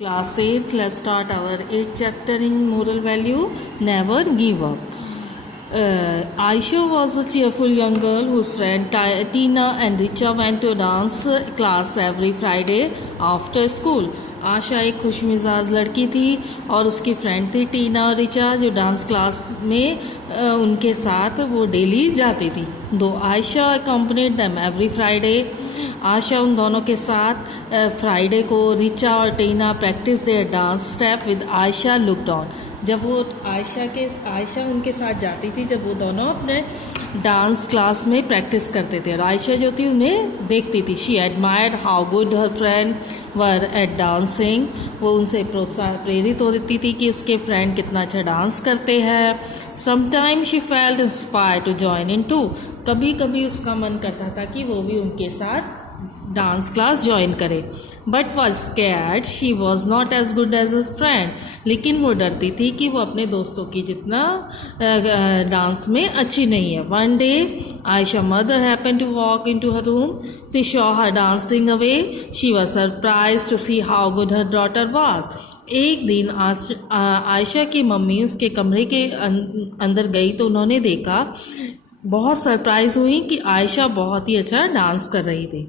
Class 8th, let's start our 8th chapter in moral value, never give up. Aisha was a cheerful young girl whose friend Tina and Richa went to a dance class every Friday after school. आशा एक खुश मिजाज लड़की थी और उसकी friend थी टीना और रिचा जो डांस क्लास में उनके साथ वो डेली जाती थी. दो Ayesha accompanied them every Friday. Asha उन दोनों के साथ फ्राइडे को रिचा और Tina practice their dance step with Ayesha looked on. जब वो आयशा उनके साथ जाती थी, जब वो दोनों अपने डांस क्लास में प्रैक्टिस करते थे और आयशा जो थी उन्हें देखती थी. She admired how good her friend were at dancing. वो उनसे प्रेरित होती थी कि उसके फ्रेंड कितना अच्छा डांस करते हैं. Sometime she felt inspired to join in too. कभी कभी उसका मन करता था कि वो भी उनके साथ डांस क्लास ज्वाइन करे. But was scared she was not as good as a friend. लेकिन वो डरती थी कि वो अपने दोस्तों की जितना डांस में अच्छी नहीं है. One day Ayesha mother happen to walk into her room. She saw her dancing away. She was surprise to see how good her daughter was. एक दिन आयशा की मम्मी उसके कमरे के अंदर गई तो उन्होंने देखा, बहुत सरप्राइज हुई कि आयशा बहुत ही अच्छा डांस कर रही थी.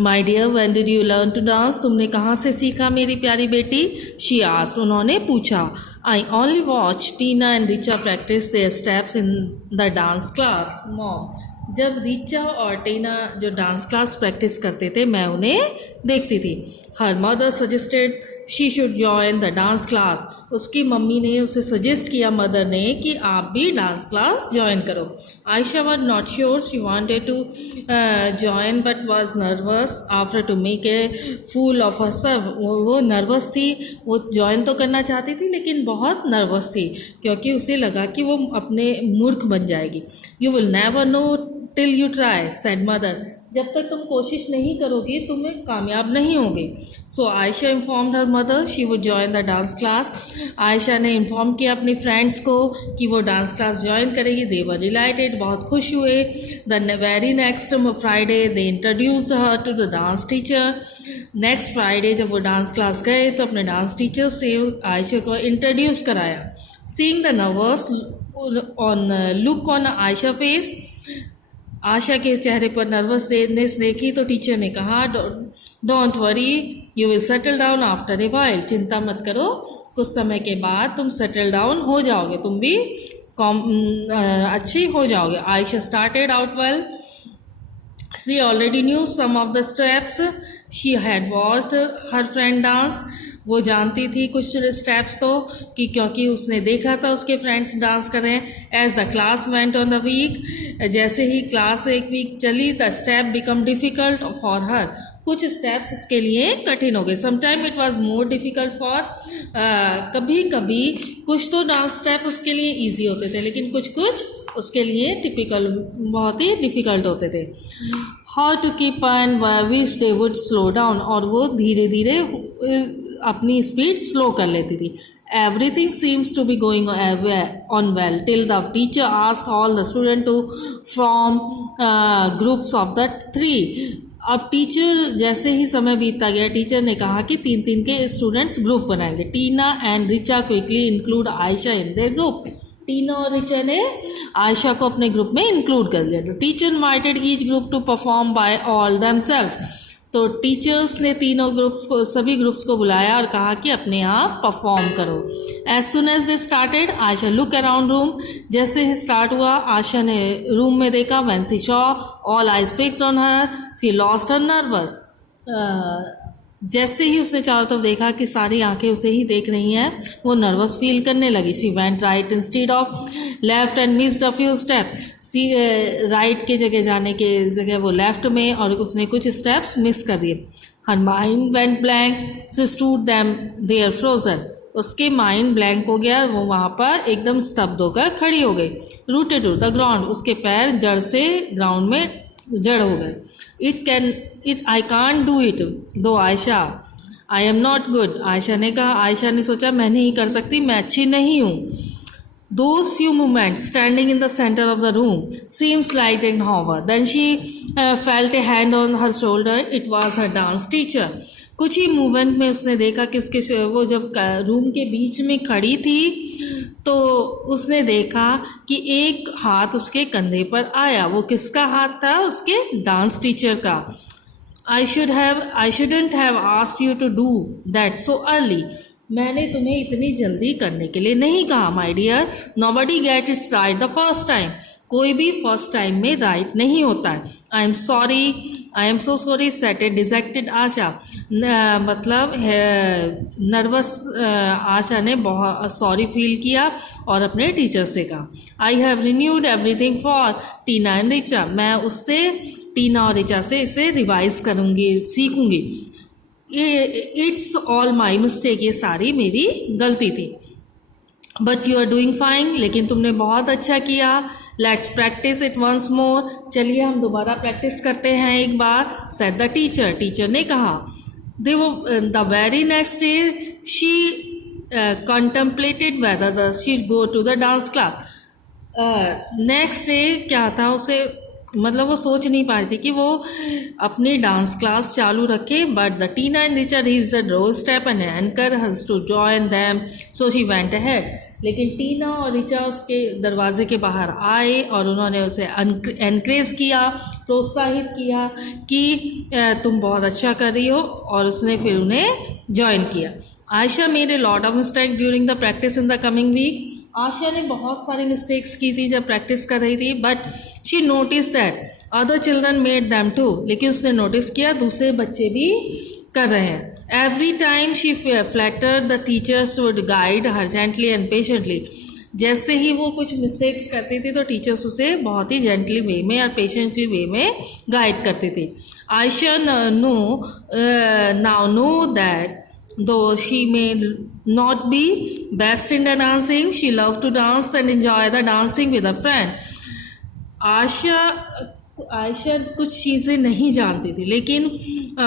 My dear when did you learn to dance. तुमने कहाँ से सीखा मेरी प्यारी बेटी. She asked. उन्होंने पूछा. I only watch Tina and Richa practice their steps in the dance class mom. जब रिचा और टीना जो डांस क्लास प्रैक्टिस करते थे मैं उन्हें देखती थी. Her mother suggested she should join the dance class. उसकी मम्मी ने उसे सजेस्ट किया, मदर ने, कि आप भी डांस क्लास ज्वाइन करो. Ayesha was not sure she wanted to join but was nervous after to make a fool of herself. वो नर्वस थी. वो ज्वाइन तो करना चाहती थी लेकिन बहुत नर्वस थी क्योंकि उसे लगा कि वो अपने मूर्ख बन जाएगी. You will never know till you try said mother. जब तक तुम कोशिश नहीं करोगी तुम्हें कामयाब नहीं होगे. So Ayesha informed her mother she would join the dance class. Ayesha ने इन्फॉर्म किया अपनी फ्रेंड्स को कि वो डांस क्लास ज्वाइन करेगी. They were delighted. बहुत खुश हुए. The very next Friday they introduce her to the dance teacher. Next Friday जब वो डांस क्लास गए तो अपने डांस टीचर से आयशा को इंट्रोड्यूस कराया. Seeing the nervous on look on Ayesha face. Asha के चेहरे पर नर्वसनेस देखी तो टीचर ने कहा, don't worry you will settle down after a while. चिंता मत करो, कुछ समय के बाद तुम सेटल डाउन हो जाओगे, तुम भी अच्छी हो जाओगे. Ayesha started out well. She already knew some of the steps. She had watched her friend dance. वो जानती थी कुछ स्टेप्स तो कि क्योंकि उसने देखा था उसके फ्रेंड्स डांस कर रहे हैं. As the class went on the week. जैसे ही क्लास एक वीक चली the step become difficult for her. कुछ स्टेप्स उसके लिए कठिन हो गए. Sometime it was more difficult for. कभी कभी कुछ तो डांस स्टेप उसके लिए ईजी होते थे लेकिन कुछ उसके लिए टिपिकल बहुत ही डिफ़िकल्ट होते थे. How to keep and which they would slow down. और वो धीरे धीरे अपनी स्पीड स्लो कर लेती थी. Everything seems to be going on well till the teacher asked all the students to form groups of the three. अब teacher जैसे ही समय बीतता गया टीचर ने कहा कि 3-3 के स्टूडेंट्स ग्रुप बनाएंगे. Tina and Richa quickly include Ayesha in their group. Tina और रिचा ने आयशा को अपने ग्रुप में इंक्लूड कर लिया. Teacher invited each group to perform by all themselves. तो टीचर्स ने तीनों ग्रुप्स को, सभी ग्रुप्स को बुलाया और कहा कि अपने आप परफॉर्म करो. As soon as they started Ayesha look around room. जैसे ही स्टार्ट हुआ आयशा ने रूम में देखा. When she saw all eyes fixed on her she lost her nervous. जैसे ही उसने चारों तरफ देखा कि सारी आंखें उसे ही देख रही हैं वो नर्वस फील करने लगी. She went right instead of left and missed a few step. सी राइट के जगह जाने के जगह वो लेफ्ट में और उसने कुछ स्टेप्स मिस कर दिए. Her mind went blank. She stood them there frozen. उसके माइंड ब्लैंक हो गया. वो वहाँ पर एकदम स्तब्ध होकर खड़ी हो गई. Rooted to the ground. उसके पैर जड़ से ग्राउंड में जड़ हो गए. आई कांट डू इट दो Ayesha. I am not good. Ayesha ने कहा. आयशा ने सोचा मैं नहीं कर सकती, मैं अच्छी नहीं हूँ. Those few moments standing in the center of the room seems like an hour. Then she felt a hand on her shoulder. It was her dance teacher. कुछ ही मूवमेंट में उसने देखा कि उसके वो जब रूम के बीच में खड़ी थी तो उसने देखा कि एक हाथ उसके कंधे पर आया। वो किसका हाथ था? उसके डांस टीचर का। I shouldn't have asked you to do that so early. मैंने तुम्हें इतनी जल्दी करने के लिए नहीं कहा my dear. Nobody get it's right the first time. कोई भी फर्स्ट टाइम में राइट नहीं होता है। I am so sorry set a dejected Asha. मतलब नर्वस आशा ने बहुत सॉरी फील किया और अपने टीचर से कहा I have renewed everything for Tina and Richa. मैं उससे टीना और रिचा से इसे रिवाइज करूँगी, सीखूँगी। इट्स ऑल माई मिस्टेक, ये सारी मेरी गलती थी। But you are doing fine, लेकिन तुमने बहुत अच्छा किया। Let's practice it once more. चलिए हम दोबारा प्रैक्टिस करते हैं एक बार, सेड द टीचर। टीचर ने कहा। The very next day she contemplated whether she go to the dance class. Next day क्या था, उसे मतलब वो सोच नहीं पा रही थी कि वो अपनी डांस क्लास चालू रखे। But the Tina and Richa reached the door step and anchor has to join them, so she went ahead. लेकिन टीना और रिचा उसके दरवाजे के बाहर आए और उन्होंने उसे एनकरेज किया, प्रोत्साहित किया कि तुम बहुत अच्छा कर रही हो, और उसने फिर उन्हें ज्वाइन किया। Ayesha made a lot of mistake during the practice in the coming week. Asha ने बहुत सारी मिस्टेक्स की थी जब प्रैक्टिस कर रही थी। But she notice that other children made them too. लेकिन उसने नोटिस किया दूसरे बच्चे भी कर रहे हैं। Every time she flatter the teachers would guide her gently and patiently. जैसे ही वो कुछ मिस्टेक्स करती थी तो टीचर्स उसे बहुत ही जेंटली वे में और पेशेंटली वे में गाइड करती थी। Ayesha now know that though she may not be best in the dancing, she loved to dance and enjoy the dancing with a friend. Ayesha कुछ चीज़ें नहीं जानती थी, लेकिन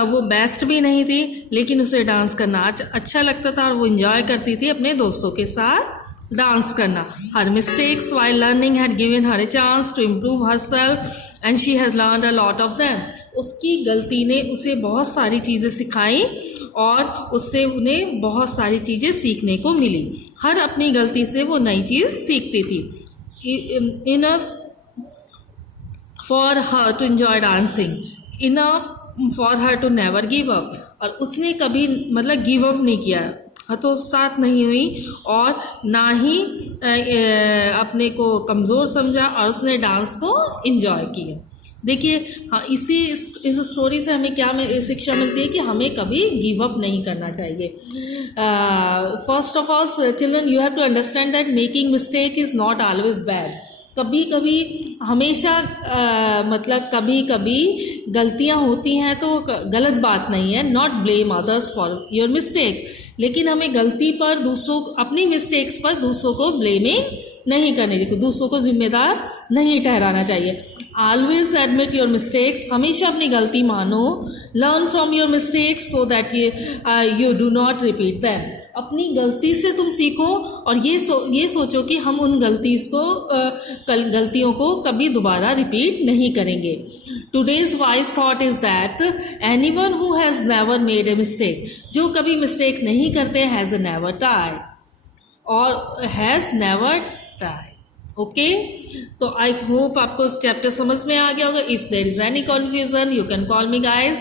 वो बेस्ट भी नहीं थी, लेकिन उसे डांस करना अच्छा लगता था और वो इंजॉय करती थी अपने दोस्तों के साथ डांस करना। Her mistakes while learning had given her a chance to improve her self and she has learned a lot of them. उसकी गलती ने उसे बहुत सारी चीज़ें सिखाई और उससे उन्हें बहुत सारी चीज़ें सीखने को मिली। हर अपनी गलती से वो नई चीज़ सीखती थी। Enough for her to enjoy dancing, enough for her to never give up. और उसने कभी मतलब गिव अप नहीं किया, हतोत्साहित नहीं हुई और ना ही अपने को कमज़ोर समझा, और उसने डांस को एंजॉय किया। देखिए हाँ, इस स्टोरी से हमें क्या शिक्षा मिलती है कि हमें कभी गिव अप नहीं करना चाहिए। First of all children, you have to understand that making mistake is not always bad. कभी कभी हमेशा मतलब कभी कभी गलतियाँ होती हैं तो गलत बात नहीं है। Not blame others for your mistake, लेकिन हमें गलती पर अपनी मिस्टेक्स पर दूसरों को ब्लेमिंग नहीं करने चाहिए, दूसरों को जिम्मेदार नहीं ठहराना चाहिए। ऑलवेज एडमिट योर मिस्टेक्स, हमेशा अपनी गलती मानो। Learn from your mistakes so that you do not repeat them. अपनी गलती से तुम सीखो और ये सोचो कि हम उन गलतियों को कभी दोबारा रिपीट नहीं करेंगे। Today's wise thought is that anyone who has never made a mistake, जो कभी मिस्टेक नहीं करते, हैज़ नेवर ट्राइड और हैज़ नेवर ट्राई। ओके, तो आई होप आपको इस चैप्टर समझ में आ गया होगा। If there is any confusion you can call me guys.